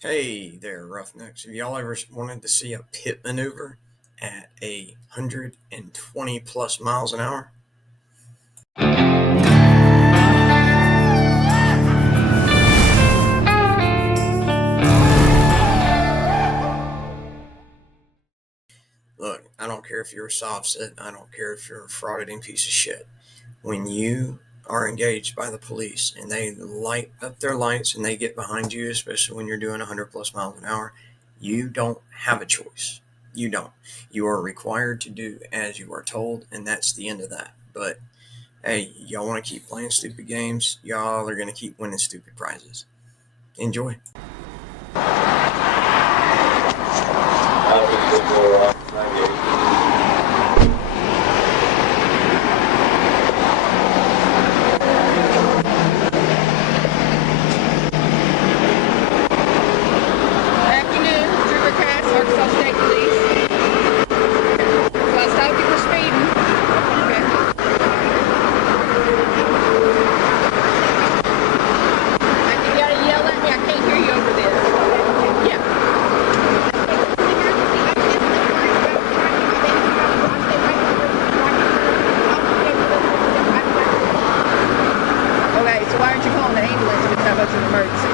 Hey there, Roughnecks. Have y'all ever wanted to see a pit maneuver at 120 plus miles an hour? Look, I don't care if you're a soft set, I don't care if you're a fraudulent piece of shit. When you are engaged by the police and they light up their lights and they get behind you, especially when you're doing 100 plus miles an hour, you don't have a choice. You don't. You are required to do as you are told, and that's the end of that. But hey, y'all want to keep playing stupid games? Y'all are going to keep winning stupid prizes. Enjoy. Afternoon, Rivercrest, Arkansas State Police. So I stopped you for speeding. Okay. You gotta yell at me. I can't hear you over this. Yeah. Okay, so why aren't you calling the ambulance if it's that much of an emergency?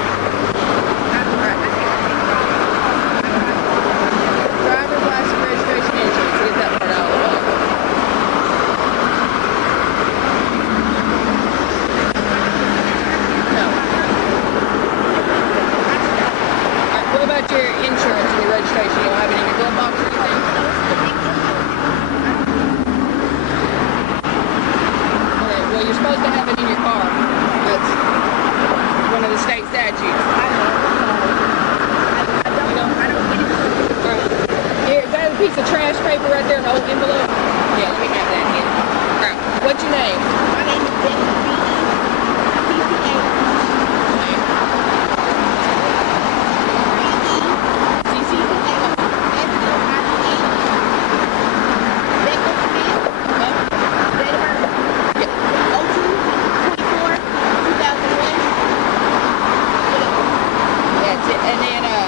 Driver's license, registration, insurance. Get that part out of the way. No. Alright, what about your insurance and your registration? You don't have it in your glove box or anything? Okay, well, you're supposed to have it in your car. That's one of the state statutes. Alright. Here, is that a piece of trash paper right there, an old envelope? Yeah, let me have that here. Alright, what's your name? My name is Betty That's it. And then, no,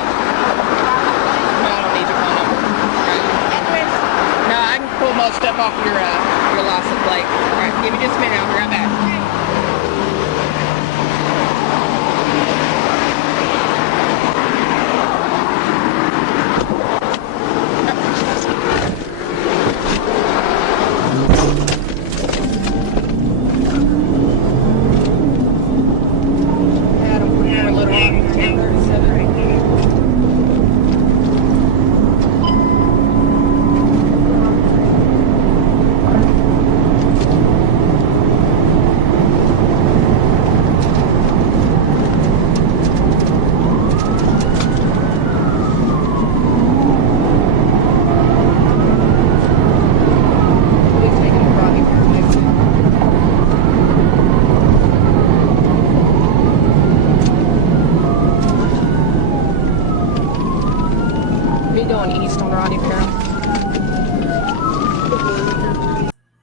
I don't need your phone number. Alright. No, I can pull most stuff off your license plate. Alright, give me just a minute, I'll be right back. Adam, Fort Little Rock, 1037. Please take it to Rocky Mountain exit. Be going east on Rodney Carroll.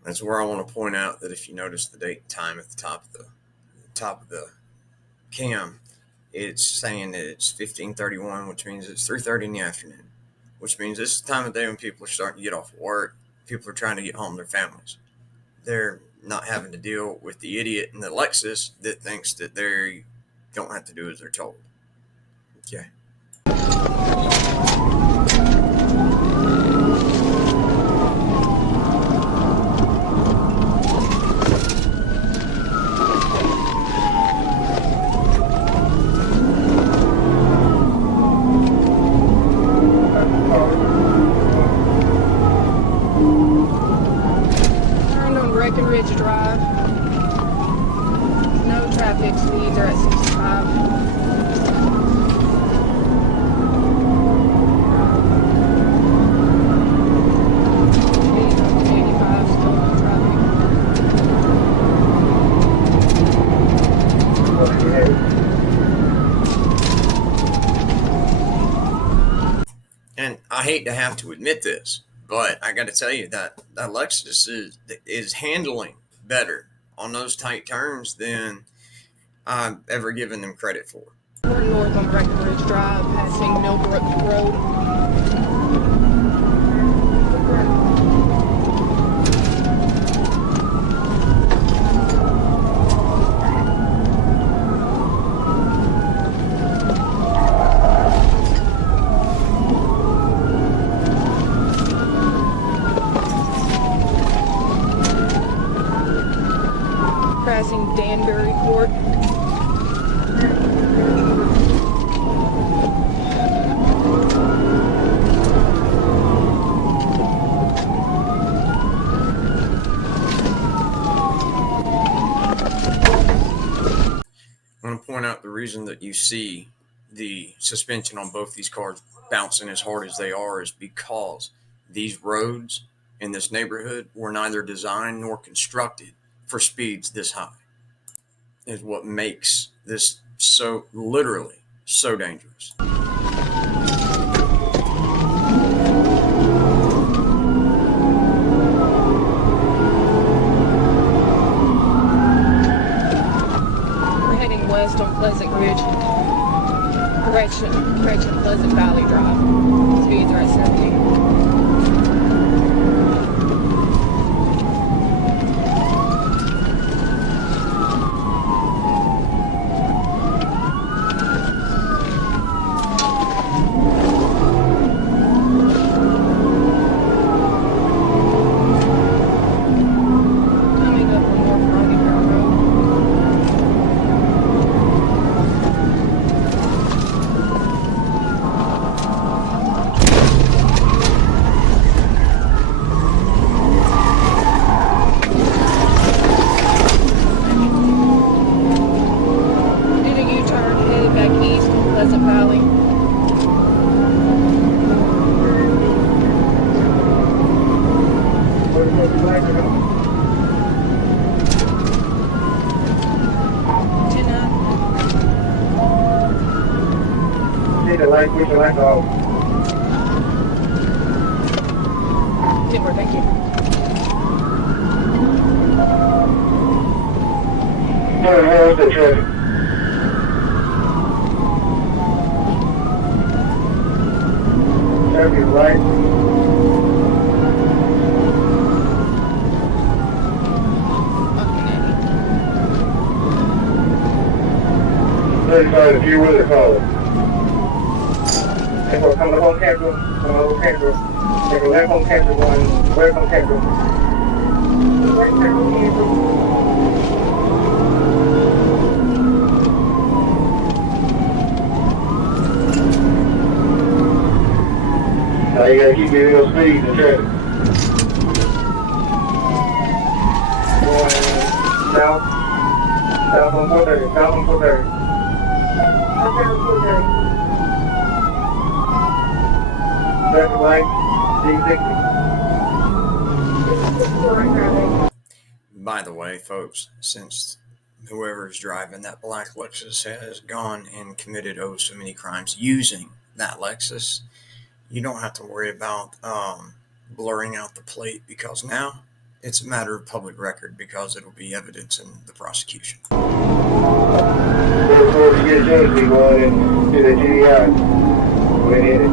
That's where I want to point out that if you notice the date and time at the top of the cam, it's saying that it's 15:31, which means it's 3:30 in the afternoon, which means this is the time of day when people are starting to get off work. People are trying to get home to their families. They're not having to deal with the idiot in the Lexus that thinks that they don't have to do as they're told. Okay. Turned on Breckenridge Drive. No traffic, speeds are at 65. Speeds are at 85, still no And I hate to have to admit this, but I got to tell you that Lexus is handling better on those tight turns than I've ever given them credit for. We're north on Breckenridge. Drive, passing Millbrook Road. Passing Danbury Court. I want to point out the reason that you see the suspension on both these cars bouncing as hard as they are is because these roads in this neighborhood were neither designed nor constructed for speeds this high. Is what makes this so literally so dangerous. West on Pleasant Ridge. Correction, Pleasant Valley Drive. Speeds are at 70. Push the lights off. Timber, thank you. Where's the traffic? Traffic light. Thirty-five, if you were to call it. Come up on Capital, take a left on Capital, one west on Capital. West on Capital. Now you gotta keep getting those speeds in traffic. Going south on 430, south on 430. Okay, 430. Traffic light, D60. By the way, folks, since whoever's driving that black Lexus has gone and committed so many crimes using that Lexus, you don't have to worry about blurring out the plate, because now it's a matter of public record because it'll be evidence in the prosecution. Before you get judged, we go in to the GDI. We're in it.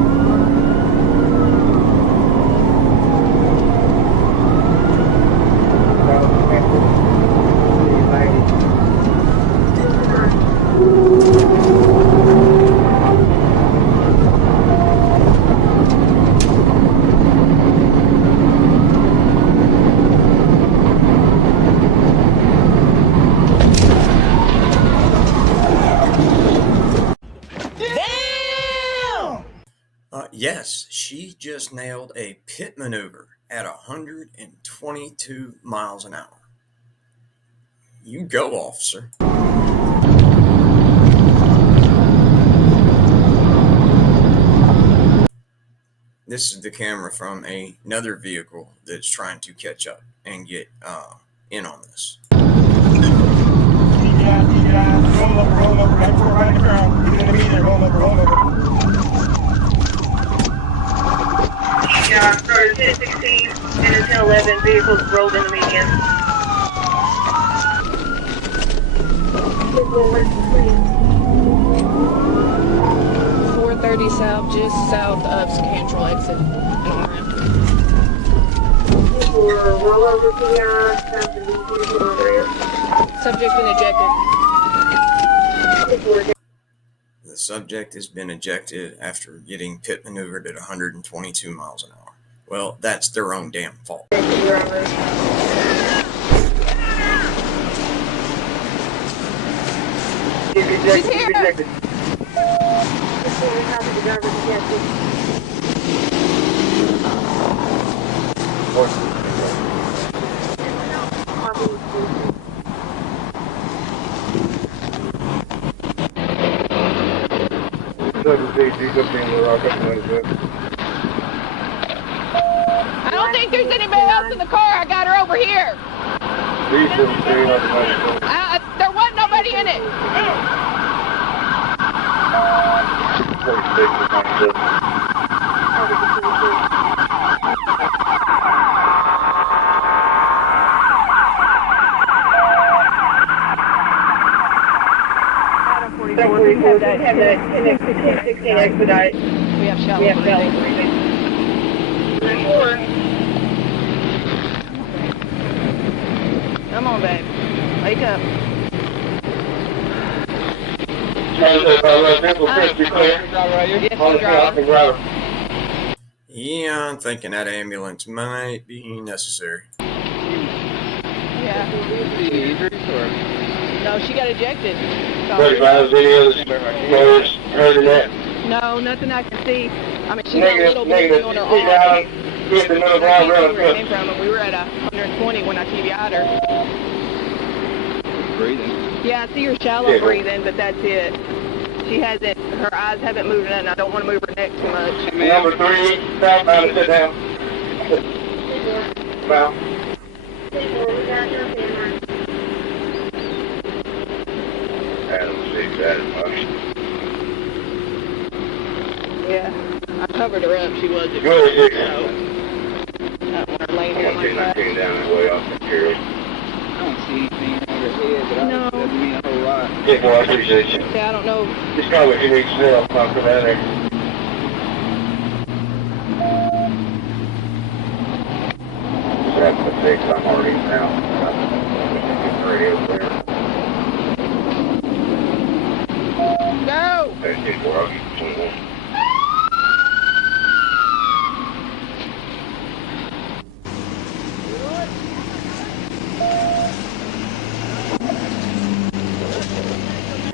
Yes, she just nailed a pit maneuver at 122 miles an hour. You go, officer. This is the camera from another vehicle that's trying to catch up and get in on this. Roll over, right in the ground. Get in the median, roll over. Yeah, started 1016 and 1011 vehicles rolled in the median. 30 south, just south of Cantrell exit. For rollover P.I.T, south of DC, Subject been ejected. The subject has been ejected after getting pit maneuvered at 122 miles an hour. Well, that's their own damn fault. She's here. I don't think there's anybody else in the car. I got her over here. There wasn't nobody in it. Have that 16 expedite. We have shallow breathing. Come on, babe. Wake up. Yeah, I'm thinking that ambulance might be necessary. Yeah. No, she got ejected. No, nothing I can see. I mean, she got a little bit on her arm. I can't see where it came from, but we were at 120 when I TBI'd her. Breathing. Yeah, I see her shallow breathing, but that's it. She hasn't, her eyes haven't moved in, and I don't want to move her neck too much. Number 3, southbound, sit down. Well. Yeah, I covered her up. She wasn't. Go ahead, Not when her laying here like that. down that way off the carriage. I don't see anything on your head, but No. that doesn't mean a whole lot. Yeah, boy, I appreciate you. Yeah, I don't know. Just call what you need to say. I'll talk about it. That's the fix. I'm already now. Radio clear. Go! That's it, boy. I'll get you 21.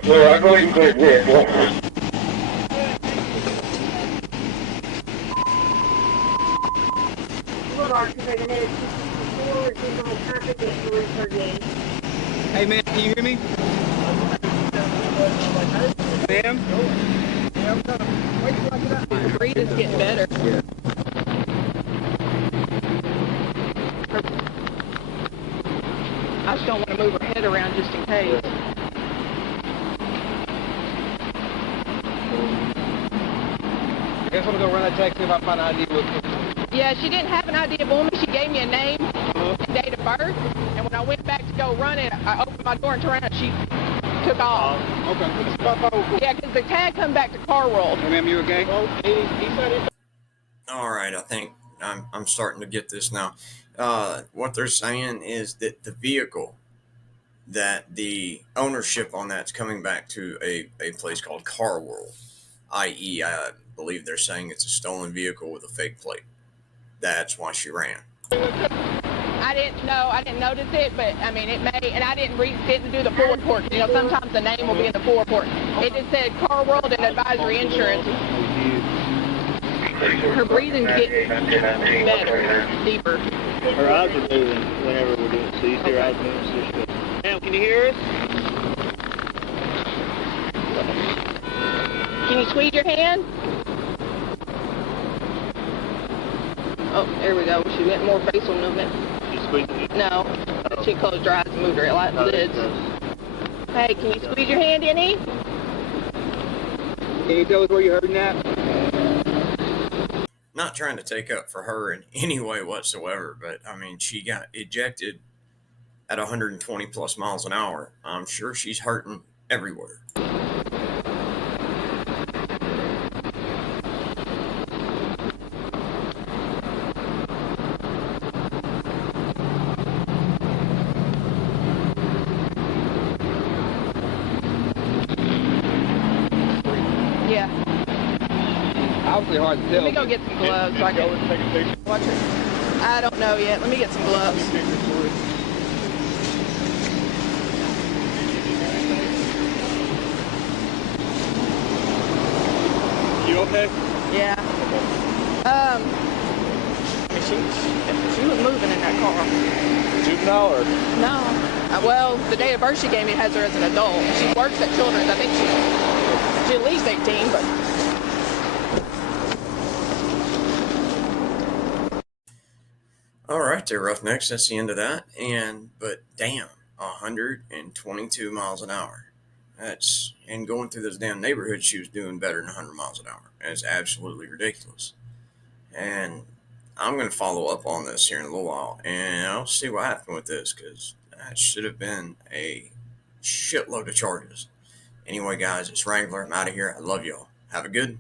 Well, I'll go ahead and clear this. Hey, man, can you hear me? Ma'am? Her breathing's getting better. Yeah. I just don't want to move her head around just in case. I guess I'm gonna go run that taxi if I find an ID real quick. Yeah, she didn't have an idea for me. She gave me a name and date of birth, and when I went back to go run it, I opened my door and turned around, and she took off. Okay. Yeah, because the tag come back to car world. Hey, ma'am, you okay? All right, I think I'm starting to get this now. What they're saying is that the vehicle, that the ownership on that's coming back to a place called Car World, i.e., I believe they're saying it's a stolen vehicle with a fake plate. That's why she ran. I didn't know. I didn't notice it, but I mean, it may. And I didn't do the forward report. You know, sometimes the name will be in the forward report. It just said Car World and Advisory Insurance. Her breathing's getting better, deeper. Her eyes are moving whenever we're doing it, so you see her eyes moving, so she's good. Ma'am, can you hear us? Can you squeeze your hand? Oh, there we go. She went more facial movement. You squeezing it? No. She closed her eyes and moved her lids. Hey, can you squeeze your hand, Annie? Can you tell us where you're hurting at? Not trying to take up for her in any way whatsoever, but I mean, she got ejected at 120 plus miles an hour. I'm sure she's hurting everywhere. Yeah. Obviously hard to tell. Let me go get some gloves so I can take a picture. watch it. I don't know yet. Let me get some gloves. You okay? Yeah. She was moving in that car. Juvenile or? No. Well, the date of birth she gave me has her as an adult. She works at Children's. I think she's at least 18, but. All right, there, Roughnecks. That's the end of that. But damn, 122 miles an hour. And going through this damn neighborhood, she was doing better than 100 miles an hour. It's absolutely ridiculous. And I'm going to follow up on this here in a little while, and I'll see what happened with this, because that should have been a shitload of charges. Anyway, guys, it's Wrangler. I'm out of here. I love y'all. Have a good